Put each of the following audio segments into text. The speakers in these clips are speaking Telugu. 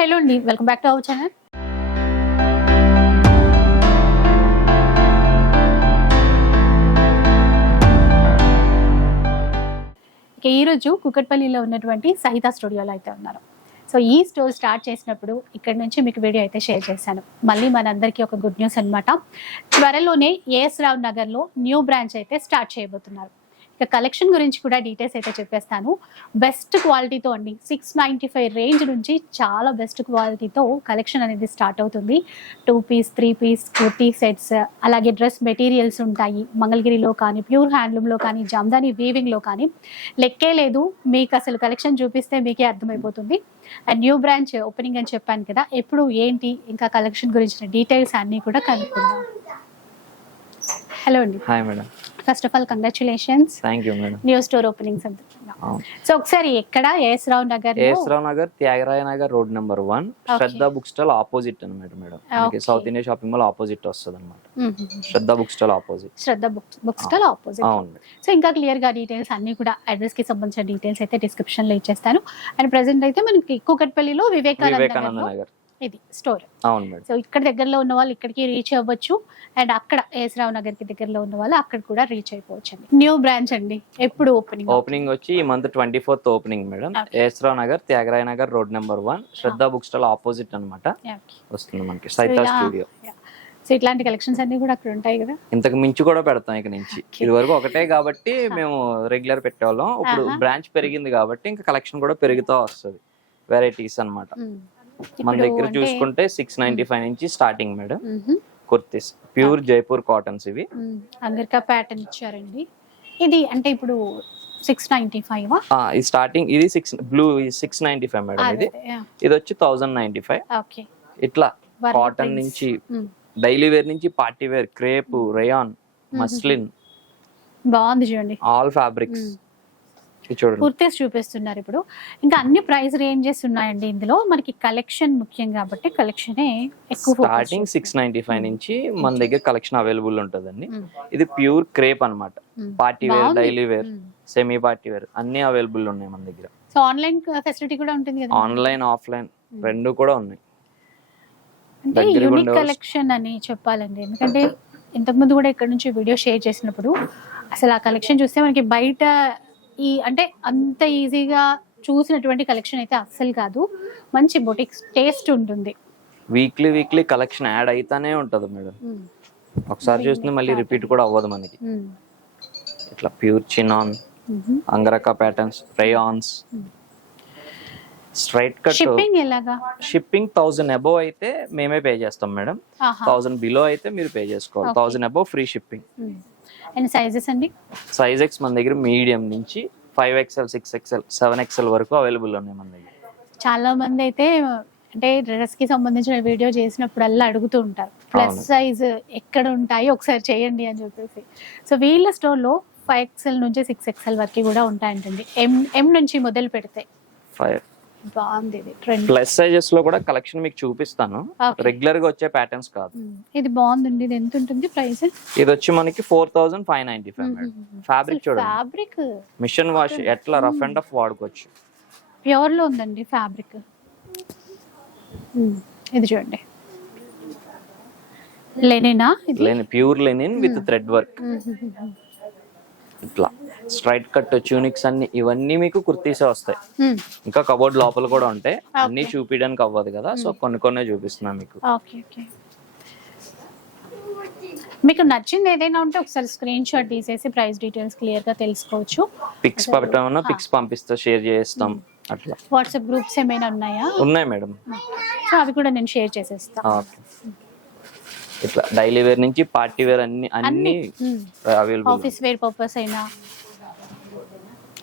హలో అండి welcome back to our channel. ఇక ఈరోజు కుక్కట్పల్లిలో ఉన్నటువంటి సహిత స్టూడియోలో అయితే ఉన్నారు. సో ఈ స్టోర్ స్టార్ట్ చేసినప్పుడు ఇక్కడ నుంచి మీకు వీడియో అయితే షేర్ చేశాను. మళ్ళీ మనందరికీ ఒక గుడ్ న్యూస్ అన్నమాట. త్వరలోనే ఏఎస్ రావు నగర్లో న్యూ బ్రాంచ్ అయితే స్టార్ట్ చేయబోతున్నారు. ఇక కలెక్షన్ గురించి కూడా డీటెయిల్స్ అయితే చెప్పేస్తాను. బెస్ట్ క్వాలిటీతో అండి. సిక్స్ నైంటీ ఫైవ్ రేంజ్ నుంచి చాలా బెస్ట్ క్వాలిటీతో కలెక్షన్ అనేది స్టార్ట్ అవుతుంది. Two piece three piece kurti sets అలాగే డ్రెస్ మెటీరియల్స్ ఉంటాయి. మంగళగిరిలో కానీ ప్యూర్ హ్యాండ్లూమ్లో కానీ జామ్దాని వీవింగ్లో కానీ. లెక్కే లేదు. మీకు అసలు కలెక్షన్ చూపిస్తే మీకే అర్థమైపోతుంది. అండ్ న్యూ బ్రాంచ్ ఓపెనింగ్ అని చెప్పాను కదా ఎప్పుడు ఏంటి ఇంకా కలెక్షన్ గురించిన డీటెయిల్స్ అన్నీ కూడా కనుక్కుందాం. హలో అండి. Hi madam first of all congratulations thank you madam new store అంటున్నాం సో ఒకసారి ఎక్కడ? AS Rao Nagar AS Rao Nagar Thyagaraya Nagar road number one Shraddha book stall opposite అనమాట మేడం. మనకి. South India shopping mall opposite వస్తుంది అనమాట Shraddha book stall opposite Shraddha book book stall opposite. So ఇంకా క్లియర్గా డీటెయిల్స్ అన్ని కూడా అడ్రస్కి సంబంధించిన డీటెయిల్స్ అయితే డిస్క్రిప్షన్లో ఇచ్చేస్తాను. అండ్ ప్రెసెంట్ అయితే మనకి కూకట్పల్లిలో వివేకానంద నగర్. ఇది స్టోర్. అవును మేడం. సో ఇక్కడ దగ్గరలో ఉన్న వాళ్ళు ఇక్కడికి రీచ్ అవ్వచ్చు. అండ్ అక్కడ ఏసరావు నగర్కి దగ్గరలో ఉన్న వాళ్ళు అక్కడ కూడా రీచ్ అయిపోవచ్చు అండి న్యూ బ్రాంచ్ అండి. ఎప్పుడు ఓపెనింగ్ ఓపెనింగ్ వచ్చి ఈ month twenty fourth opening madam. AS Rao Nagar Thyagaraya Nagar road number one. Shraddha book stall opposite అనమాట వస్తుంది మనకి సైతా స్టూడియో. సో ఇట్లాంటి కలెక్షన్స్ అన్ని కూడా అక్కడ ఉంటాయి కదా? ఇంతకు మించి కూడా పెడతాం ఇక నుంచి. ఇది వరకు ఒకటే కాబట్టి మేము రెగ్యులర్ పెట్టేవాళ్ళం. ఇప్పుడు. బ్రాంచ్ పెరిగింది కాబట్టి ఇంకా కలెక్షన్ కూడా పెరుగుతూ వస్తుంది. వెరైటీస్ అన్నమాట. మ్మ్. మన దగ్గర చూసుకుంటే సిక్స్ నైన్టీ ఫైవ్ నుంచి starting madam. Kurtis. Pure Jaipur cottons ఇవి. మ్మ్. అంగర్కా ప్యాటర్న్ ఇచ్చారండి. ఇది అంటే ఇప్పుడు సిక్స్ నైన్టీ ఫైవ్ ఇది స్టార్టింగ్ ఇది six blue six ninety five madam ఇది. ఇది వచ్చి థౌజండ్ నైన్టీ ఫైవ్ ఓకే. ఇట్లా కాటన్ నుంచి డైలీ వేర్ నుంచి party wear crepe rayon muslin బాగుంది చూడండి. ఆల్ ఫ్యాబ్రిక్స్ కుర్తీస్ చూపిస్తున్నారు ఇప్పుడు. ఇంకా అన్ని ప్రైస్ రేంజెస్ ఉన్నాయండి ఇందులో. మనకి కలెక్షన్ ముఖ్యం కాబట్టి కలెక్షనే ఎక్కువ స్టార్టింగ్ సిక్స్ నైన్టీ ఫైవ్ నుంచి మన దగ్గర కలెక్షన్ అవైలబుల్ ఉంటుందండి. మ్మ్. ఇది ప్యూర్ క్రేప్ అన్నమాట. మ్మ్. Party wear. Daily wear. Semi party wear అన్ని అవైలబుల్ ఉన్నాయి మన దగ్గర. సో ఆన్లైన్ ఫెసిలిటీ కూడా ఉంటుంది కదా ఆన్లైన్ ఆఫ్లైన్ రెండు కూడా ఉన్నాయి. అంటే యూనిక్. కలెక్షన్ అని చెప్పాలండి. ఎందుకంటే ఇంతకుముందు కూడా ఇక్కడ నుంచి వీడియో షేర్ చేసినప్పుడు అసలు ఆ కలెక్షన్ చూస్తే మనకి బయట ఈ అంటే అంత ఈజీగా చూసినటువంటి కలెక్షన్ అయితే అస్సలు కాదు మంచి బొటిక్ టేస్ట్ ఉంటుంది వీక్లీ వీక్లీ కలెక్షన్ యాడ్ అయితానే ఉంటది మేడం మ్మ్. ఒకసారి చూస్తే మళ్ళీ రిపీట్ కూడా అవ్వదు మనకి మ్మ్. ఇట్లా pure chinon. Angrakha patterns rayons Hmm. Straight cut shipping ఎలాగా షిప్పింగ్ థౌసండ్ అబోవ్ అయితే మేమే పే చేస్తాం మేడం థౌసండ్ బిలో అయితే మీరు పే చేసుకోవాలి. Thousand above free shipping. And sizes అండి? సైజ్ ఎక్స్ మన దగ్గర మీడియం నుంచి five XL six XL seven XL వరకు అవైలబుల్ ఉన్నాయి మన దగ్గర. చాలా మంది అయితే అంటే డ్రెస్కి సంబంధించిన వీడియో చేసినప్పుడల్లా అడుగుతూ ఉంటారు. ప్లస్. సైజ్ ఎక్కడ ఉంటాయి ఒకసారి చేయండి అని చెప్పేసి. సో వీళ్ళ స్టోర్లో ఫైవ్ ఎక్స్ఎల్ నుంచి సిక్స్ ఎక్స్ఎల్ వరకు కూడా ఉంటాయంటండి. ఎం ఎం నుంచి మొదలు పెడితే. ఫైవ్ బాగుంది ఇది. ట్రెండ్ ప్లస్ సైజెస్లో కూడా కలెక్షన్ మీకు చూపిస్తాను. రెగ్యులర్గా వచ్చే ప్యాటర్న్స్ కాదు. ఇది బాగుందండి. ఇది ఎంత ఉంటుంది ప్రైస్ ఇది వచ్చి మనకి four thousand five ninety five fabric చూడండి. ఫ్యాబ్రిక్ మిషన్ వాష్ ఎట్లా? రఫ్ అండ్ రఫ్ వాడుకోవచ్చు. ప్యూర్లో ఉందండి ఫ్యాబ్రిక్ ఇది చూడండి. లెనినా ఇది? లేని pure linen with thread work ఇట్లా స్ట్రైట్ కట్ ట్యూనిక్స్ అన్ని ఇవన్నీ మీకు కుర్తీసే వస్తాయి. ఇంకా కబోర్డ్ లోపల కూడా ఉంటాయి. అన్ని చూపించడానికి అవ్వదు కదా. సో కొన్ని కొన్ని చూపిస్తున్నా మీకు. Okay okay. మీకు నచ్చింది ఏదైనా ఉంటే ఒకసారి స్క్రీన్ షాట్ తీసేసి ప్రైస్ డీటెయిల్స్ క్లియర్గా తెలుసుకోవచ్చు. పిక్స్ పెట్టమన్నా పిక్స్ పంపిస్తా షేర్ చేస్తాం అట్లా. వాట్సాప్ గ్రూప్స్ ఏమైనా ఉన్నాయా? ఉన్నాయి మేడం. సో అవి కూడా నేను షేర్ చేసేస్తా. ఓకే. ఇట్లా డైలీ వేర్ నుంచి పార్టీ వేర్ అన్ని అన్ని అవైలబుల్ ఆఫీస్ వేర్ పర్పస్ అయినా.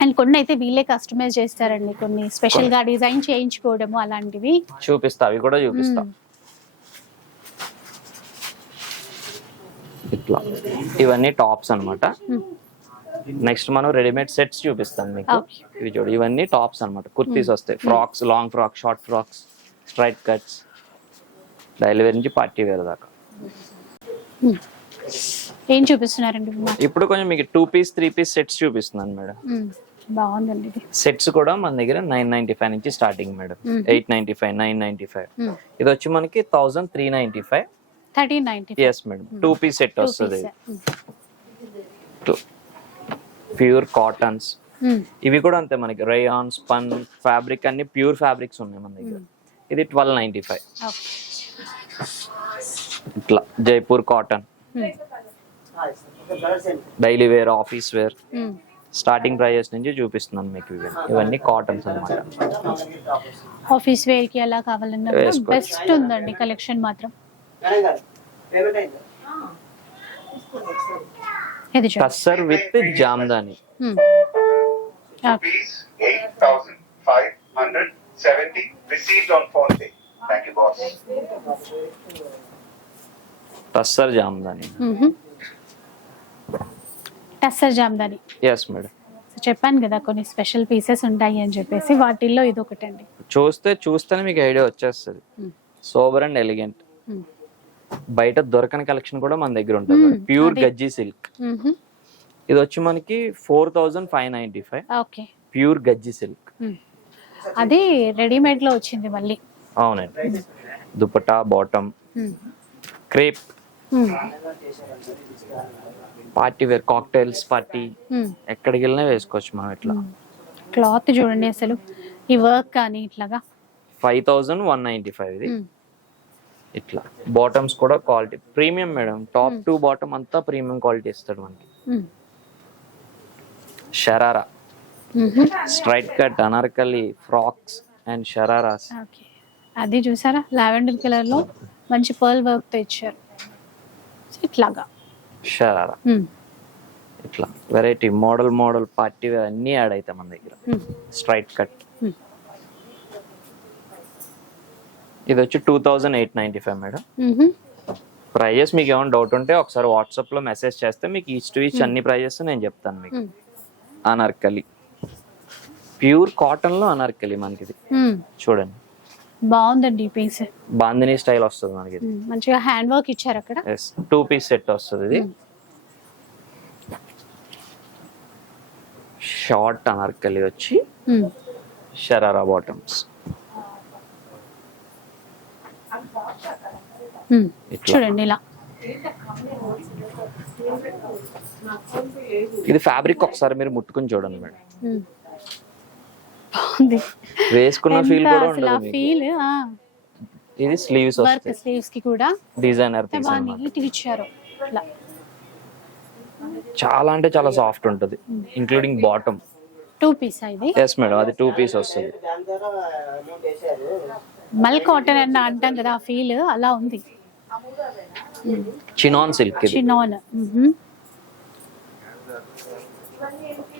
అండ్ కొన్ని అయితే వీళ్ళే కస్టమైజ్ చేస్తారండి. కొన్ని స్పెషల్గా డిజైన్ చేయించుకోవడము అలాంటివి. చూపిస్తా అవి కూడా చూపిస్తా. ఇట్లా. ఇవన్నీ టాప్స్ అన్నమాట. మ్మ్. నెక్స్ట్ మనం రెడీమేడ్ సెట్స్ చూపిస్తాను మీకు. ఇవి చూడు ఇవన్నీ టాప్స్ అన్నమాట. కుర్తీస్ వస్తాయి. Frocks long frock short frocks straight cuts daily wear నుంచి పార్టీ వేర్ దాకా. ఏం చూపిస్తున్నారండి ఇప్పుడు కొంచెం మీకు two piece three piece sets చూపిస్తున్నాను మేడం. మ్మ్. బాగుందండి ఇది. సెట్స్ కూడా మన దగ్గర నైన్ నైన్టీ ఫైవ్ నుంచి starting madam. Eight ninety five nine ninety five ఇది వచ్చి మనకి thousand three ninety five thirteen ninety yes madam two piece set వస్తుంది. ప్యూర్ కాటన్స్ ఇవి కూడా అంతే మనకి. రేయాన్ స్పన్ ఫ్యాబ్రిక్ అన్ని ప్యూర్ ఫ్యాబ్రిక్స్ ఉన్నాయి మన దగ్గర. ఇది ట్వెల్వ్ నైన్టీ ఫైవ్ ఇట్లా Jaipur cotton daily wear office wear starting prices నుంచి చూపిస్తున్నాను మీకు ఇవి ఇవన్నీ కాటన్స్ అన్నమాట ఆఫీస్ వేర్కి ఎలా కావాలన్నా. బెస్ట్ ఉందండి కలెక్షన్ మాత్రం tussar with jamdani. Okay. rupees 8,570 received on phone pay. Thank you, boss. Tussar jamdani. Tussar jamdani yes madam చెప్పాను కదా కొన్ని స్పెషల్ పీసెస్ ఉంటాయి అని చెప్పేసి వాటిల్లో ఇది ఒకటండి చూస్తే చూస్తేనే మీకు ఐడియా వచ్చేస్తుంది. Hmm. Sober and elegant Hmm. బయట దొరకని కలెక్షన్ కూడా మన దగ్గర ఉంటుంది. Hmm, ప్యూర్ గజ్జి సిల్క్. ఇది వచ్చి మనకి four thousand five ninety five okay pure gaji silk Hmm. అది రెడీమేడ్లో వచ్చింది మళ్ళీ. అవునండి. Dupatta bottom Hmm. Crepe Hmm. Party wear cocktails party Hmm. ఎక్కడికి వెళ్ళినా వేసుకోవచ్చు మనం ఇట్లా. క్లాత్ చూడండి అసలు. ఈ వర్క్ కానీ ఇట్లాగా? Five thousand one ninety five ఇది. Hmm. ఇట్లా. బాటమ్స్ కూడా quality premium madam. Top to bottom అంతా ప్రీమియం క్వాలిటీ ఇస్తాడు మనకి. Hmm. Sharara. Straight cut anarkali frocks and shararas అది చూసారా? లావెండర్ కలర్లో మంచి పర్ల్ వర్క్తో ఇచ్చారు ఇట్లాగా షరారా. ఇట్లా వెరైటీ మోడల్ మోడల్ పార్టీ అన్నీ యాడ్ అవుతాయి మన దగ్గర. Straight cut. ఇది వచ్చి two thousand eight ninety five madam. Prices మీకు ఏమైనా డౌట్ ఉంటే ఒకసారి వాట్సాప్లో మెసేజ్ చేస్తే మీకు ఈచ్ టు ఈచ్ అన్ని ప్రైజెస్ నేను చెప్తాను మీకు. అనార్కలి ప్యూర్ కాటన్లో అనార్కలి మనకి ఇది. చూడండి బాగుందండి ఈ పీస్ బాందిని స్టైల్ వస్తుంది మనకి. మంచిగా హ్యాండ్ వర్క్ ఇచ్చారు అక్కడ. టూ పీస్ సెట్ వస్తుంది ఇది. షార్ట్ అనార్కలి వచ్చి. షరారా బాటమ్స్ చూడండి ఇలా. ఇది ఫ్యాబ్రిక్ ఒకసారి మీరు ముట్టుకుని చూడండి మేడం. బాగుంది వేసుకున్న ఫీల్ కూడా అసలు ఆ. ఫీల్ ఇది స్లీవ్స్ వర్క్ స్లీవ్స్కి కూడా డిజైనర్ పీస్ బాగా అన్నమాట. నీట్ ఇచ్చారు. ఇట్లా చాలా అంటే చాలా సాఫ్ట్ ఉంటుంది ఇంక్లూడింగ్ బాటమ్ టూ పీస్ ఇది? ఎస్ మేడం అది టూ పీస్ వస్తుంది. మల్ కాటన్ అన్న అంటాం కదా ఆ ఫీల్ అలా ఉంది. చినాన్ సిల్క్ ఇది. చిన్నోన్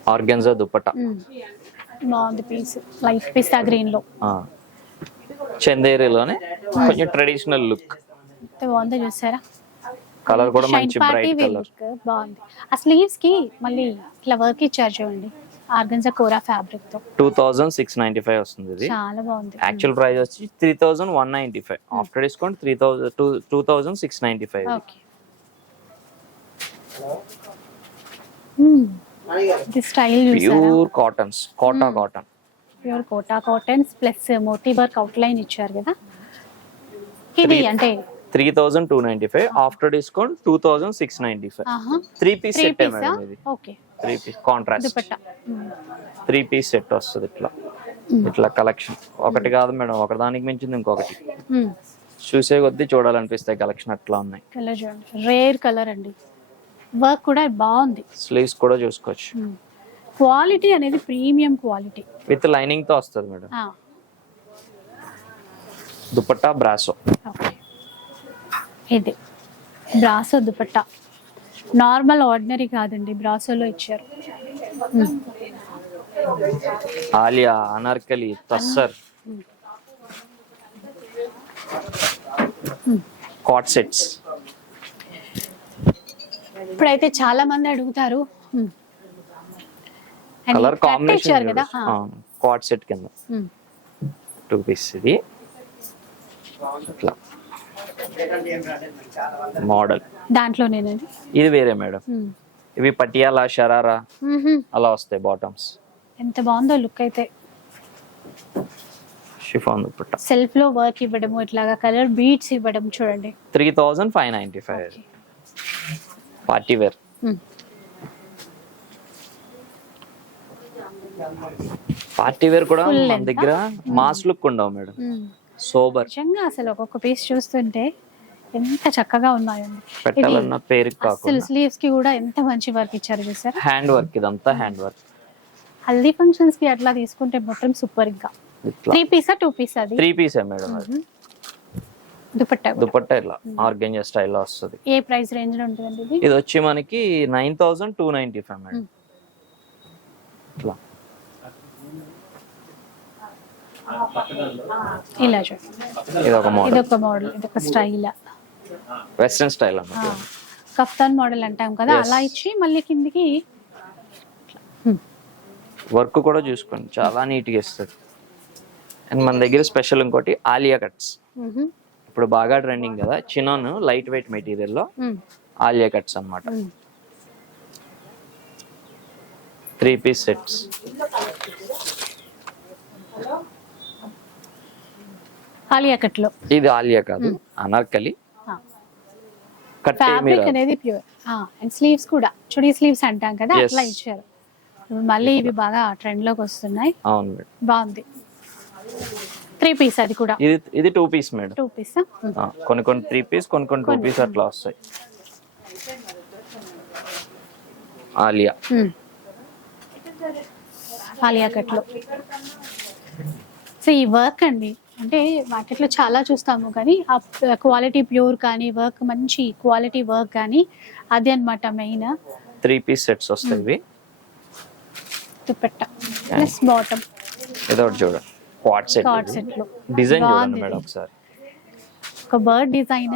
ఆర్గెన్జా దుపట్టా బాగుంది పీస్. లైట్ పిస్తా గ్రీన్లో. చందేరిలోనే కొంచెం ట్రెడిషనల్ లుక్ బాగుందో చూసారా? కలర్ కూడా మంచి బ్రైట్ కలర్ బాగుంది. ఆ స్లీవ్స్కి మళ్ళీ ఇట్లా వర్క్ ఇచ్చారు చూడండి. Organza kora ఫ్యాబ్రిక్తో. Two thousand six ninety five వస్తుంది ఇది. చాలా బాగుంది. యాక్చువల్ ప్రైస్ వచ్చి three thousand one ninety five after discount three thousand two two thousand six ninety five okay ఇది style pure cottons Kota cotton pure Kota cottons plus moti work outline ఇచ్చారు కదా. ఇది అంటే? Three thousand two ninety five after discount two thousand six ninety five three piece set piece madam ఇది? Okay three piece contrast dupatta three piece set వస్తుంది ఇట్లా. ఇట్లా కలెక్షన్ ఒకటి కాదు మేడం ఒకదానికి మించింది ఇంకొకటి. చూసే కొద్దీ చూడాలనిపిస్తాయి కలెక్షన్ అట్లా ఉన్నాయి. రేర్ కలర్ అండి. వర్క్ కూడా బాగుంది. స్లీవ్స్ కూడా చూసుకోవచ్చు. క్వాలిటీ అనేది ప్రీమియం క్వాలిటీ. విత్ లైనింగ్తో వస్తుంది మేడం. దుపట్టా బ్రాసో. ఇది. బ్రాసో దుపట్టా. నార్మల్ ఆర్డినరీ కాదండి బ్రాసోలో ఇచ్చారు. ఆలియా అనార్కలి తస్సర్. Cord sets. ఇప్పుడైతే చాలా మంది అడుగుతారు. కలర్ కాంబినేషన్ కదా. కాట్ సెట్ కింద. టూ పీస్ ఇది. ఇట్లా. మోడల్ దాంట్లోనేనండి. ఇది వేరే మేడం. ఇవి పటియాలా షరారా. అలా వస్తాయి బాటమ్స్ ఎంత బాగుందో లుక్ అయితే. షిఫాన్ దుపట్టా సెల్ఫ్లో వర్క్ ఇవ్వడము ఇట్లాగా కలర్ బీట్స్ ఇవ్వడం చూడండి. Three thousand five ninety five party wear. Party wear కూడా మన దగ్గర మాస్ లుక్ ఉండవు మేడం. సోబర్ నిజంగా అసలు ఒక్కొక్క పీస్ చూస్తుంటే ఎంత చక్కగా ఉన్నాయండి పెట్టాలన్న పేరుకి అసలు స్లీవ్స్కి కూడా ఎంత మంచి వర్క్ ఇచ్చారు చూసారా హ్యాండ్ వర్క్ ఇదంతా హ్యాండ్ వర్క్ హల్దీ ఫంక్షన్స్కి అట్లా తీసుకుంటే మొత్తం సూపర్ ఇంకా. ఇట్లా. త్రీ పీసా టూ పీస్ అది? త్రీ పీసే మేడం అది. దుపట్టా. దుపట్టా ఇట్లా ఆర్గెంజా స్టైల్లో వస్తుంది. ఏ ప్రైస్ రేంజ్లో ఉంటుందండి ఇది? ఇది వచ్చి మనకి nine thousand two ninety five madam. ఇట్లా. ఇలా చూడండి ఇది ఒక మోడల్. ఇదొక మోడల్ ఇదొక స్టైల్. వెస్ట్రన్ స్టైల్ అన్నమాట కఫ్తాన్ మోడల్ అంటాం కదా Yes. అలా ఇచ్చి మళ్ళీ కిందికి వర్క్ కూడా చూసుకోండి చాలా నీట్గా ఇస్తుంది. అండ్ మన దగ్గర స్పెషల్ ఇంకోటి ఆలియా కట్స్. మ్మ్. ఇప్పుడు బాగా ట్రెండింగ్ కదా చినాన్ లైట్ వెయిట్ మెటీరియల్లో. ఆలియా కట్స్ అన్నమాట. మ్మ్. త్రీ పీస్ సెట్స్ ఆలియా కట్లో. ఇది ఆలియా కాదు అనార్కలి. ఫ్యాబ్రిక్. అనేది ప్యూర్ అండ్ స్లీవ్స్ కూడా. చుడీ స్లీవ్స్ అంటాం కదా. అట్లా ఇచ్చారు. మళ్ళీ ఇవి బాగా ట్రెండ్లోకి వస్తున్నాయి. అవును. బాగుంది. త్రీ పీస్ అది కూడా. ఇది ఇది two piece madam two piece ఆ, కొన్ని కొన్ని త్రీ పీస్ కొన్ని కొన్ని టూ పీస్ అట్లా వస్తాయి. ఆలియా. ఆలియా కట్లో సో ఈ వర్క్ అండి అంటే మార్కెట్లో చాలా చూస్తాము కానీ ఆ క్వాలిటీ ప్యూర్ కానీ వర్క్ మంచి క్వాలిటీ వర్క్ కానీ అది అన్నమాట మెయిన్ త్రీ పీస్ సెట్స్ వస్తాయి దుపట్ట. ప్లస్ బాటమ్ ఏదో ఒకటి చూడండి క్వాడ్ సెట్ డిజైన్ చూడండి మేడం. ఒకసారి. ఒక బర్డ్ డిజైన్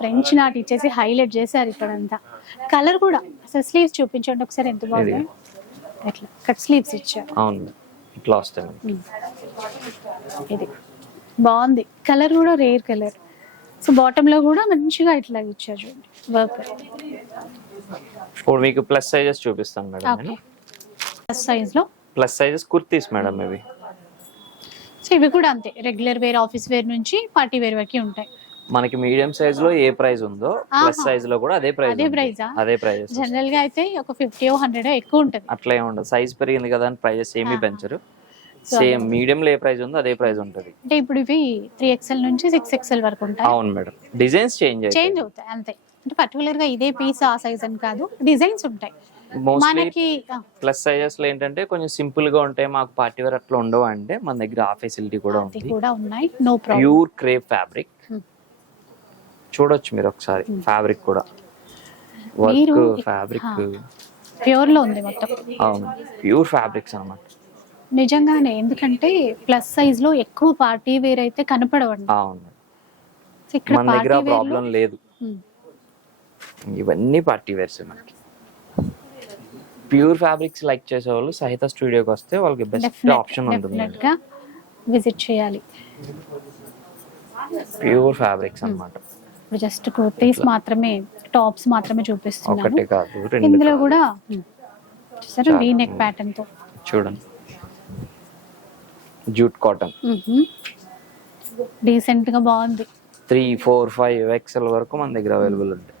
ఫ్రెంచ్ నాట్ ఇచ్చేసి హైలైట్ చేశారు ఇక్కడంతా. కలర్ కూడా అసలు స్లీవ్స్ చూపించండి ఒకసారి ఎంత బాగుంది. ఎట్లా కట్ స్లీవ్స్ ఇచ్చారు. అవును. ఇట్లా వస్తాయి ఇది. బాగుంది. కలర్ కూడా రేర్ కలర్ సో బాటమ్లో కూడా మంచిగా ఇట్లా ఇచ్చారు చూడండి. వర్క్ ఇప్పుడు మీకు ప్లస్ సైజెస్ చూపిస్తాను మేడం నేను. సైజ్లో? ప్లస్ సైజెస్ కుర్తీస్ మేడం ఇవి. సో ఇవి కూడా అంతే. రెగ్యులర్ వేర్ ఆఫీస్ వేర్ నుంచి పార్టీ వేర్ వరకు ఉంటాయి. మనకి మీడియం సైజ్లో ఏ ప్రైస్ ఉందో ప్లస్. సైజ్లో కూడా అదే ప్రైస్ అదే ఆ? అదే ప్రైజెస్ జనరల్గా అయితే ఒక ఫిఫ్టీ హండ్రెడ్ ఎక్కువ ఉంటుంది. అట్లా ఉండదు. సైజ్ పెరిగింది కదా అని ప్రైజెస్ ఏమీ. పెంచరు. సేమ్ మీడియం లో ఏ ప్రైస్ ఉందో అదే ప్రైస్ ఉంటుంది. అంటే ఇప్పుడు ఇవి త్రీ ఎక్స్ఎల్ నుంచి సిక్స్ ఎక్స్ఎల్ వరకు ఉంటాయి. అవును మేడం. డిజైన్స్ చేంజ్ చేంజ్ అవుతాయి. అంతే. అంటే పర్టికులర్గా ఇదే పీస్ ఆ సైజ్ అని కాదు. డిజైన్స్ ఉంటాయి. మోస్ట్లీ ప్లస్ సైజెస్లో ఏంటంటే కొంచెం సింపుల్గా ఉంటాయి. మాకు పార్టీ వేర్ అట్లా ఉండవు అంటే మన దగ్గర ఆ ఫెసిలిటీ కూడా ఉంది. కూడా ఉన్నాయి. No problem pure crepe fabric Hmm. చూడొచ్చు మీరు ఒకసారి. ఫ్యాబ్రిక్ కూడా. మీరు వర్క్ ఫ్యాబ్రిక్. ప్యూర్లో ఉంది మొత్తం. అవును. ప్యూర్ ఫ్యాబ్రిక్స్ అన్నమాట. నిజంగానే ఎందుకంటే ప్లస్ సైజ్లో ఎక్కువ పార్టీ వేర్ అయితే కనపడవండి. అవును. మన దగ్గర ప్రాబ్లం లేదు. ఇవన్నీ పార్టీ వేర్స్ మనకి. ప్యూర్ ఫ్యాబ్రిక్స్ లైక్ చేసే వాళ్ళు సహిత స్టూడియోకి వస్తే వాళ్ళకి బెస్ట్ ఆప్షన్ ఉంటుంది విజిట్ చేయాలి. ప్యూర్ ఫ్యాబ్రిక్స్ అన్నమాట. ఇప్పుడు జస్ట్ కుర్తీస్ మాత్రమే టాప్స్ మాత్రమే చూపిస్తున్నాను ఒకటి కాదు రెండు ఇందులో. కూడా చూసారా? వీ నెక్ ప్యాటర్న్తో. చూడండి. జూట్ కాటన్ డీసెంట్గా బాగుంది. త్రీ ఫోర్ ఫైవ్ ఎక్స్ఎల్ వరకు మన దగ్గర అవైలబుల్ ఉంటాయి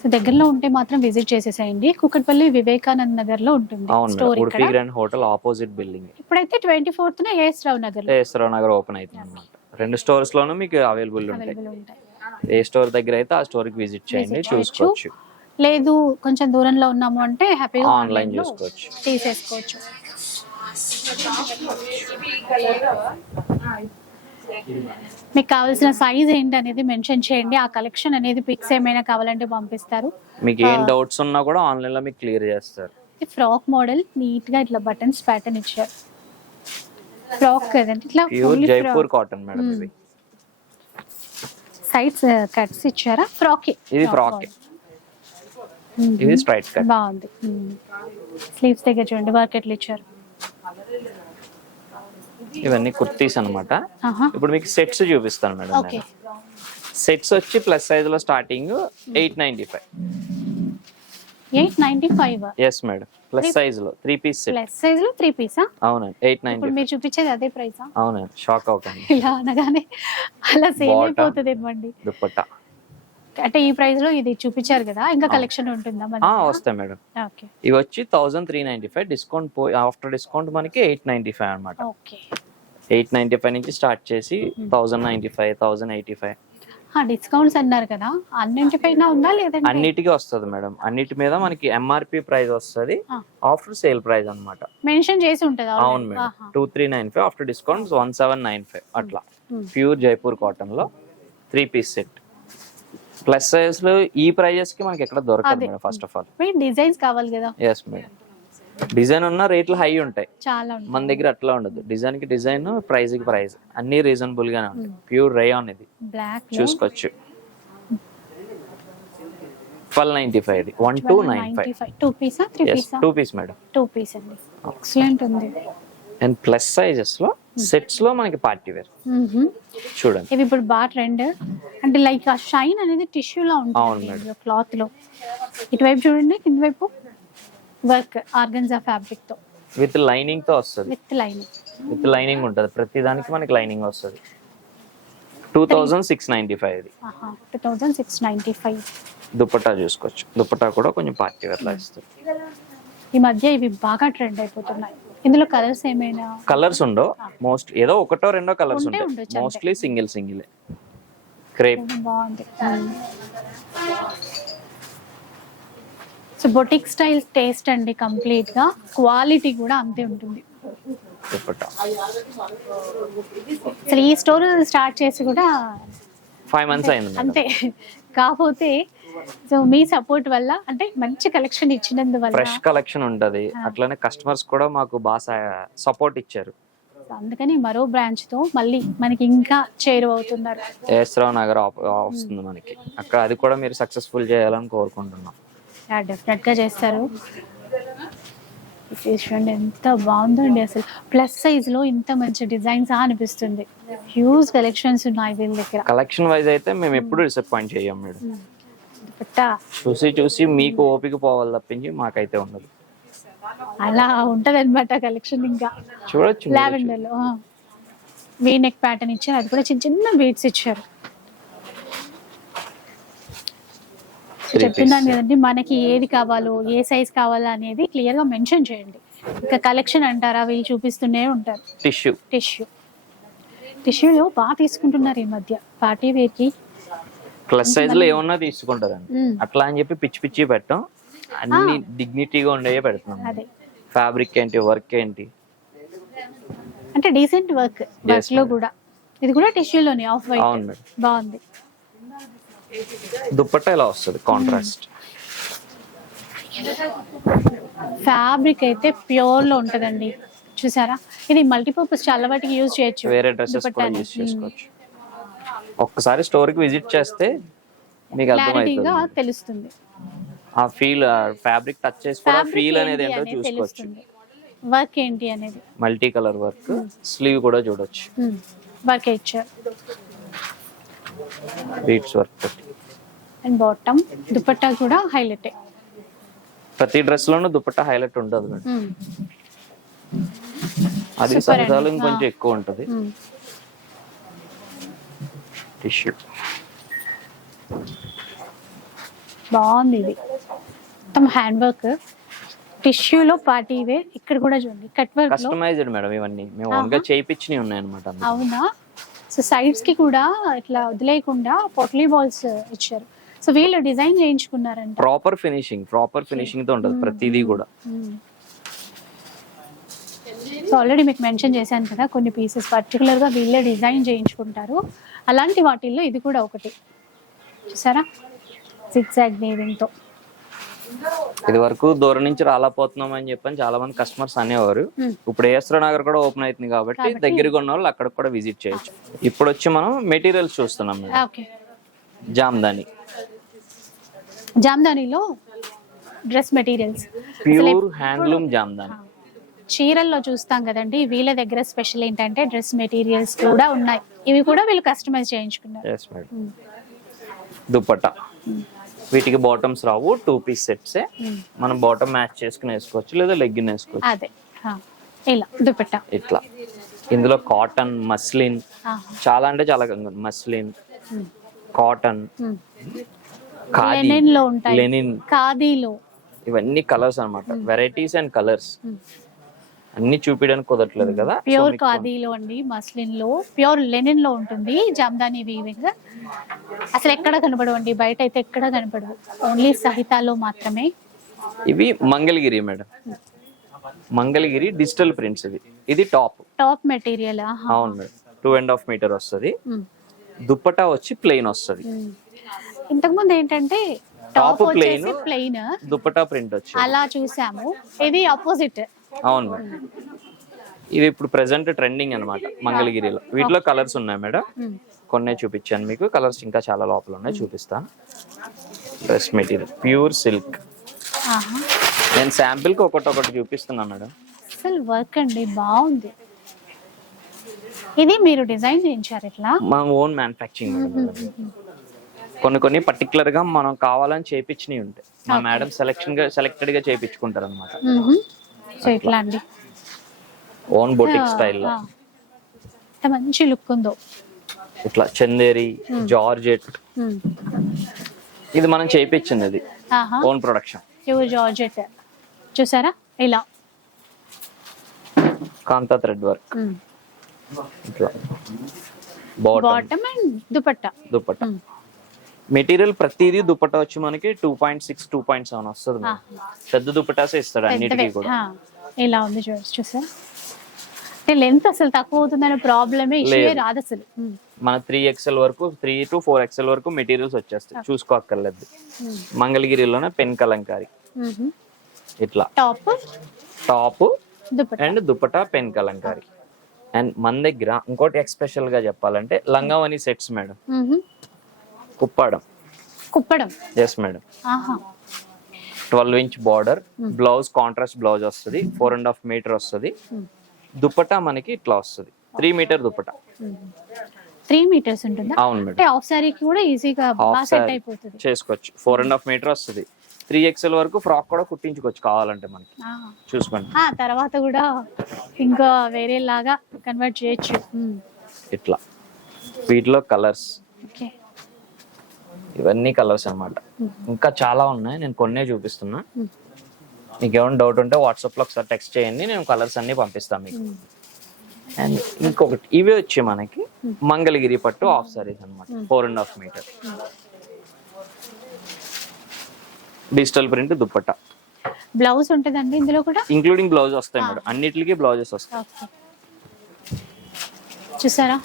సో దగ్గరలో ఉంటే మాత్రం విజిట్ చేసేసేయండి. కుకట్పల్లి వివేకానంద్ నగర్లో ఉంటుంది store Udupi grand hotel opposite building. ఇప్పుడైతే ట్వంటీ ఫోర్త్ ఏఎస్ రావు నగర్లో ఏసరావు నగర్ ఓపెన్ అవుతుంది అనమాట రెండు స్టోర్స్ లోనూ మీకు అవైలబుల్ ఉంటాయి. ఏ స్టోర్ దగ్గర అయితే ఆ స్టోర్కి విజిట్ చేయండి. చూసుకోవచ్చు. లేదు కొంచెం దూరంలో ఉన్నాము అంటే హ్యాపీగా ఆన్లైన్లో చూసుకోవచ్చు. తీసేసుకోవచ్చు. మీకు కావాల్సిన సైజ్ ఏంటి అనేది మెన్షన్ చేయండి. ఆ కలెక్షన్ అనేది పిక్స్ ఏమైనా కావాలంటే పంపిస్తారు. మీకు ఏం డౌట్స్ ఉన్నా కూడా ఆన్లైన్లో మీకు క్లియర్ చేస్తారు. ఈ ఫ్రాక్ మోడల్ నీట్గా ఇట్లా బటన్స్ ప్యాటర్న్ ఇచ్చారు. ఫ్రాక్ కదండి ఇట్లా జైపూర్ కాటన్ మేడం Hmm. ఇది. సైడ్స్ కట్స్ ఇచ్చారా? ఫ్రాక్ ఇది ఫ్రాక్ ఇది స్ట్రైట్ కట్ బాగుంది. స్లీవ్స్ దగ్గర చూడండి వర్క్ ఎట్లా ఇచ్చారు? ఇవన్నీ కుర్తీస్ అన్నమాట. ఆహా. ఇప్పుడు మీకు సెట్స్ చూపిస్తాను మేడం సెట్స్ వచ్చి ప్లస్ సైజ్లో starting eight ninety five. Eight ninety five. Yes madam plus సైజ్లో త్రీ పీస్ ప్లస్ సైజ్లో త్రీ పీసా అవునండి ఎయిట్ నైన్టీ మీరు చూపించేది అదే ప్రైసా అవునండి షాక్ అవ్వకండి ఇలా అనగానే అలా సేల్ Bottom. అయిపోతుంది ఇవ్వండి దుప్పట్టా. అంటే ఈ ప్రైస్లో ఇది చూపించారు కదా ఇంకా. కలెక్షన్ ఉంటుందా? వస్తాయి మేడం. ఓకే. ఇవి వచ్చి thousand three ninety five discount పోయి ఆఫ్టర్ డిస్కౌంట్ మనకి ఎయిట్ నైన్టీ ఫైవ్ అనమాట ఓకే. ఎయిట్ నైన్టీ ఫైవ్ నుంచి స్టార్ట్ చేసి thousand ninety five thousand eighty five. Discounts అన్నారు కదా ఉందా లేదంటే? అన్నిటికీ వస్తుంది మేడం. అన్నిటి మీద మనకి ఎంఆర్పి ప్రైస్ వస్తుంది. ఆఫ్టర్ సేల్ ప్రైస్ అన్నమాట. మెన్షన్ చేసి ఉంటది అవును madam. Two three nine five after discount one seven nine five అట్లా. ప్యూర్ జైపూర్ కాటన్లో త్రీ పీస్ సెట్. ప్లస్ సైజ్లో ఈ ప్రైజెస్కి మనకి ఎక్కడ దొరకదు. మేడం ఫస్ట్ ఆఫ్ ఆల్ మీకు డిజైన్స్ కావాలి కదా. ఎస్ మేడం డిజైన్ ఉన్న రేట్లు హై ఉంటాయి. చాలా ఉంటాయి. మన దగ్గర అట్లా ఉండదు. డిజైన్కి డిజైన్ ప్రైస్కి ప్రైస్ అన్ని రీజనబుల్ గానే ఉంటాయి. ప్యూర్ రేయాన్ ఇది. బ్లాక్ చూసుకోవచ్చు. ట్వెల్వ్ నైన్టీ ఫైవ్ ఇది one two nine five two Pisa two piece madam two piece అండి. ఎక్సలెంట్ ఉంది. అండ్ ప్లస్ సైజెస్లో సెట్స్లో మనకి పార్టీ వేర్ మ్మ్హ. చూడండి. ఇవి ఇప్పుడు బాగా ట్రెండ్ అంటే లైక్ ఆ షైన్ అనేది టిష్యూలో ఉంటుంది. క్లాత్లో ఇటువైపు చూడండి కింద వైపు వర్క్ ఆర్గన్జా ఫ్యాబ్రిక్తో విత్ లైనింగ్తో వస్తుంది. విత్ లైన్ విత్ లైనింగ్ ఉంటుంది. ప్రతి దానికి మనకి లైనింగ్ వస్తుంది. Two thousand six ninety five ఇది two thousand six ninety five. Dupatta చూసుకోవచ్చు. దుపట్టా కూడా కొంచెం పార్టీ వేర్ లా ఇస్తుంది. ఈ మధ్య ఇవి బాగా ట్రెండ్ అయిపోతున్నాయి. ఇందులో కలర్స్ ఏమైనా? కలర్స్ ఉండవు. మోస్ట్ ఏదో ఒకటో రెండో కలర్స్ ఉంటే ఉంటాయి. Mostly single single. క్రేప్ బాగుంది. సో బొటిక్ స్టైల్ టేస్ట్ అండి కంప్లీట్గా. క్వాలిటీ కూడా అంతే ఉంటుంది. అసలు ఈ స్టోర్ స్టార్ట్ చేసి కూడా ఫైవ్ మంత్స్ అయింది అంతే. కాకపోతే సో మీ సపోర్ట్ వల్ల అంటే మంచి కలెక్షన్ ఇచ్చినందువల్ల ఫ్రెష్ కలెక్షన్ ఉంటది. అట్లనే కస్టమర్స్ కూడా మాకు బాగా సపోర్ట్ ఇచ్చారు. అందుకని మరో బ్రాంచ్తో మళ్ళీ మనకి ఇంకా చేరువ అవుతున్నారు ఏసరావు నగర్ వస్తుంది మనకి. అక్కడ అది కూడా మీరు సక్సెస్ఫుల్ చేయాలని కోరుకుంటున్నాం. డెఫినెట్గా చేస్తారు. చూడండి ఎంత బాగుందండి అసలు. ప్లస్ సైజ్లో ఇంత మంచి డిజైన్స్ అనిపిస్తుంది. హ్యూజ్ కలెక్షన్స్ ఉన్నాయి వీళ్ళ దగ్గర. కలెక్షన్ వైజ్ అయితే మేము ఎప్పుడు డిసప్పాయింట్ చేయం మేడం. చూసి చూసి మీకు ఓపిక పోవాలి తప్పించి మాకైతే ఉండదు. అలా ఉంటది అనమాట కలెక్షన్ ఇంకా. చూడొచ్చు. లావెండర్లో వీ నెక్ ప్యాటర్న్ ఇచ్చారు. అది కూడా చిన్న చిన్న బీట్స్ ఇచ్చారు. చెప్తున్నాను. కదండి మనకి ఏది కావాలో ఏ సైజ్ కావాలో అనేది క్లియర్గా మెన్షన్ చేయండి. ఇంకా కలెక్షన్ అంటారా వీళ్ళు చూపిస్తూనే ఉంటారు. టిష్యూ టిష్యూ టిష్యూలో బాగా తీసుకుంటున్నారు ఈ మధ్య పార్టీ వేర్కి ప్లస్ సైజ్లో ఏమన్నా తీసుకుంటారండి. మ్మ్. అట్లా అని చెప్పి పిచ్చి పిచ్చి పెట్టాం. అన్ని డిగ్నిటీగా ఉండేవే పెడుతున్నాం అదే. ఫ్యాబ్రిక్ ఏంటి వర్క్ ఏంటి? అంటే డీసెంట్ వర్క్ వర్క్లో. కూడా. ఇది కూడా టిష్యూలోనే ఆఫ్ వైట్ మేడం బాగుంది. దుప్పట్టా ఇలా వస్తుంది? కాంట్రాస్ట్ ఫ్యాబ్రిక్ అయితే ప్యూర్లో ఉంటదండి. చూసారా? ఇది మల్టీపర్పస్ చాలా వాటికి యూజ్ చేయొచ్చు. వేరే డ్రెస్సెస్ కూడా దుపట్టాని. యూస్ చేసుకోవచ్చు. ఒక్కసారి స్టోర్కి విజిట్ చేస్తే మీకు క్లారిటీగా అర్థమవుతుంది తెలుస్తుంది. ఆ ఫీల్ ఫ్యాబ్రిక్ టచ్ చేసి కూడా ఫీల్ అనేది ఏంటి చూసుకోవచ్చు. వర్క్ ఏంటి అనేది. మల్టీ కలర్ వర్క్ స్లీవ్ కూడా చూడొచ్చు. వర్క్ ఇచ్చారు? Beads work and bottom dupatta కూడా హైలైట్ ప్రతి డ్రెస్ లోనూ దుపట్టా హైలైట్ ఉంటుంది మేడం. అది. సరదాలు ఆ. ఇంకొంచెం ఎక్కువ ఉంటుంది. టిష్యూ బాగుంది ఇది. మొత్తం హ్యాండ్ వర్క్ టిష్యూలో పార్టీ వేర్ ఇక్కడ కూడా చూడండి కట్ వర్క్ కస్టమైజ్డ్ మేడం ఇవన్నీ. మేము ఓన్గా చేయించినవి ఉన్నాయి అనమాట అవునా? సో సైడ్స్కి కూడా ఇట్లా వదిలేయకుండా పొట్లీ బాల్స్ ఇచ్చారు. సో వీళ్ళు డిజైన్ చేయించుకున్నారంట. ప్రాపర్ ఫినిషింగ్ ప్రాపర్ ఫినిషింగ్తో ఉంటుంది ప్రతిదీ కూడా. సో ఆల్రెడీ మీకు మెన్షన్ చేశాను కదా కొన్ని పీసెస్ పర్టికులర్గా వీళ్ళే డిజైన్ చేయించుకుంటారు. అలాంటి వాటిల్లో ఇది కూడా ఒకటి. చూసారా? సిక్స్ వీవింగ్తో. ఇది వరకు దూరం నుంచి రాలేకపోతున్నాం అని చెప్పని చాలా మంది కస్టమర్స్ అనేవారు. ఇప్పుడు ఏస్రో నగర్ కూడా ఓపెన్ అవుతుంది కాబట్టి దగ్గరగా ఉన్న వాళ్ళు అక్కడ కూడా విజిట్ చేయొచ్చు. ఇప్పుడు వచ్చి మనం మెటీరియల్స్ చూస్తున్నాం okay Jamdani. జామ్దానిలో dress materials pure handloom Jamdani. చీరల్లో చూస్తాం కదండి వీళ్ళ దగ్గర స్పెషల్ ఏంటంటే డ్రెస్ మెటీరియల్స్ కూడా ఉన్నాయి. ఇవి కూడా వీళ్ళు కస్టమైజ్ చేయించుకున్నారు. దుపట్టా వీటికి బాటమ్స్ రావు టూ పీస్ సెట్సే మనం బాటమ్ మ్యాచ్ చేసుకుని వేసుకోవచ్చు లేదా లెగ్గిన్ వేసుకోవచ్చు. అదే. ఇలా దుపట్టా. ఇట్లా. ఇందులో కాటన్ మస్లిన్. చాలా అంటే చాలా మస్లిన్ కాటన్ లెనిన్లో ఉంటాయి. లెనిన్. ఖాదీలో. ఇవన్నీ కలర్స్ అన్నమాట. వెరైటీస్ అండ్ కలర్స్ అన్ని చూపించడానికి కుదరట్లేదు కదా? ప్యూర్ మీకు ఖాదీలో అండి మస్లిన్లో ప్యూర్ లెనిన్లో ఉంటుంది జామ్దాని వీవింగ్ అసలు ఎక్కడ కనపడవండి బయట అయితే ఎక్కడ కనపడవు ఓన్లీ సహితాలో మాత్రమే. ఇవి Mangalagiri madam. Mangalagiri digital prints ఇవి. ఇది టాప్. టాప్ మెటీరియల్ అవును madam. Two and half metre వస్తుంది. దుప్పటా వచ్చి ప్లెయిన్ వస్తుంది. ఇంతకు ముందు ఏంటంటే టాప్. వచ్చేసి ప్లెయిన్ దుప్పటా ప్రింట్ వచ్చి అలా చూసాము. ఇది ఆపోజిట్ అవును మేడం. ఇది ఇప్పుడు ప్రెసెంట్ ట్రెండింగ్ అన్నమాట మంగళగిరిలో. వీటిలో కలర్స్ ఉన్నాయి మేడం. కొన్నే చూపించాను మీకు. కలర్స్ ఇంకా చాలా లోపల ఉన్నాయి చూపిస్తాను. డ్రెస్ మెటీరియల్ ప్యూర్ సిల్క్ నేను శాంపిల్కి ఒకటి ఒకటి చూపిస్తున్నా మేడం. అసలు వర్క్ అండి బాగుంది. ఇది మీరు డిజైన్ చేయించారు ఇట్లా? మా ఓన్ మ్యానుఫ్యాక్చరింగ్ కొన్ని కొన్ని పర్టికులర్గా మనం కావాలని చేపించినవి ఉంటాయి. మా మేడం సెలెక్షన్గా సెలెక్టెడ్గా చేపించుకుంటారు అనమాట సో ఇట్లా అండి. Own boutique style. ఎంత మంచి లుక్ ఉందో. ఇట్లా చందేరి జార్జెట్. ఇది మనం చేపించింది ఇది ఓన్ ప్రొడక్షన్. జార్జెట్. చూసారా? ఇలా. Kantha thread work. ఇట్లా. Bottom and dupatta. Dupatta material ప్రతిదీ దుప్పట వచ్చి మనకి two point six two point seven వస్తుంది. పెద్ద దుప్పటాసే ఇస్తాడు అన్నిటికీ కూడా. ఇలా ఉంది చూడొచ్చు చూసారా లెంత్ అసలు తక్కువ అవుతుందనే ప్రాబ్లమే ఇష్యూ. రాదు అసలు. మన త్రీ ఎక్స్ఎల్ వరకు త్రీ టు ఫోర్ ఎక్స్ఎల్ వరకు మెటీరియల్స్ వచ్చేస్తాయి. చూసుకోక్కర్లేదు మంగళగిరిలోనే పెన్ కలంకారి. ఇట్లా. Top top and dupatta pen Kalamkari. And మన దగ్గర ఇంకోటి ఎక్స్పెషల్గా చెప్పాలంటే langavoni sets madam. Kuppadam. Kuppadam. Yes madam twelve inch border blouse contrast blouse వస్తుంది ఫోర్ అండ్ హాఫ్ మీటర్ వస్తుంది. దుపట్టా మనకి ఇట్లా వస్తుంది. Three metre dupatta three metres ఉంటుందా? అవును మేడం. హాఫ్ సారీకి కూడా ఈజీగా సెట్ అయిపోతుంది. చేసుకోవచ్చు. ఫోర్ అండ్ హాఫ్ మీటర్ వస్తుంది. త్రీ ఎక్స్ఎల్ వరకు ఫ్రాక్ కూడా కుట్టించుకోవచ్చు కావాలంటే మనకి. చూసుకోండి. తర్వాత కూడా ఇంకా వేరే లాగా కన్వర్ట్ చేయొచ్చు. మ్మ్. ఇట్లా. వీటిలో కలర్స్ ఇవన్నీ కలర్స్ అన్నమాట. ఇంకా చాలా ఉన్నాయి. నేను కొన్నే చూపిస్తున్నా. మీకు ఏమైనా డౌట్ ఉంటే వాట్సాప్లో ఒకసారి టెక్స్ట్ చేయండి. నేను కలర్స్ అన్ని పంపిస్తాను మీకు. అండ్ ఇంకొకటి ఇవి వచ్చి మనకి. మంగళగిరి పట్టు హాఫ్ సారీస్ అన్నమాట. Four and half metre digital print dupatta. Blouse ఉంటుందండి ఇందులో కూడా? ఇంక్లూడింగ్ బ్లౌజ్ వస్తాయి మేడం. అన్నిటికీ బ్లౌజెస్ వస్తాయి. చూసారా?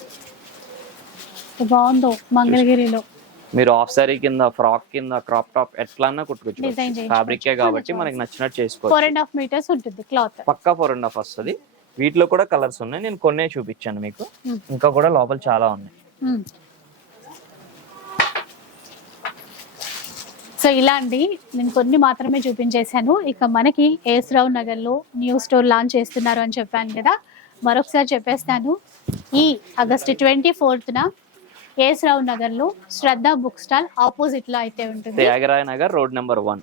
బాగుందో మంగళగిరిలో. మీరు హాఫ్ సారీ కింద ఫ్రాక్ కింద క్రాప్ టాప్ Design కుట్టుకోవచ్చు. ఫ్యాబ్రికే కాబట్టి మనకి నచ్చినట్టు చేసుకోవచ్చు. ఫోర్ అండ్ హాఫ్ మీటర్స్ ఉంటుంది క్లాత్. పక్కా ఫోర్ అండ్ హాఫ్ వస్తుంది. వీటిలో కూడా కలర్స్ ఉన్నాయి. నేను కొన్నే చూపించాను మీకు. Hmm. ఇంకా కూడా లోపల చాలా ఉన్నాయి. సో ఇలా అండి. నేను కొన్ని మాత్రమే చూపించేశాను. ఇక మనకి ఏస్ రావు నగర్లో న్యూ స్టోర్ లాంచ్ చేస్తున్నారు అని చెప్పాను కదా. మరొకసారి చెప్పేస్తాను. ఈ ఆగస్ట్ ట్వంటీ ఫోర్త్న ఏస్ రావు నగర్లో శ్రద్ధ బుక్ స్టాల్ ఆపోజిట్లో అయితే ఉంటుంది. Thyagaraya Nagar road number one.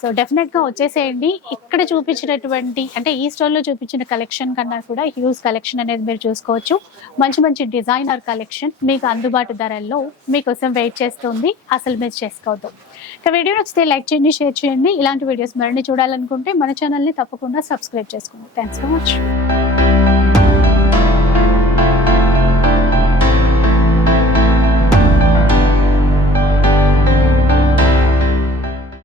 So డెఫినెట్గా వచ్చేసేయండి. ఇక్కడ చూపించినటువంటి అంటే ఈ స్టోర్లో చూపించిన కలెక్షన్ కన్నా కూడా హ్యూజ్ కలెక్షన్ అనేది మీరు చూసుకోవచ్చు. మంచి మంచి డిజైనర్ కలెక్షన్ మీకు అందుబాటు ధరల్లో మీకోసం వెయిట్ చేస్తుంది. అసలు మిస్ చేసుకోవద్దు. ఇక వీడియో నచ్చితే లైక్ చేయండి షేర్ చేయండి. ఇలాంటి వీడియోస్ మరిన్ని చూడాలనుకుంటే మన ఛానల్ని తప్పకుండా సబ్స్క్రైబ్ చేసుకోండి. Thanks for much.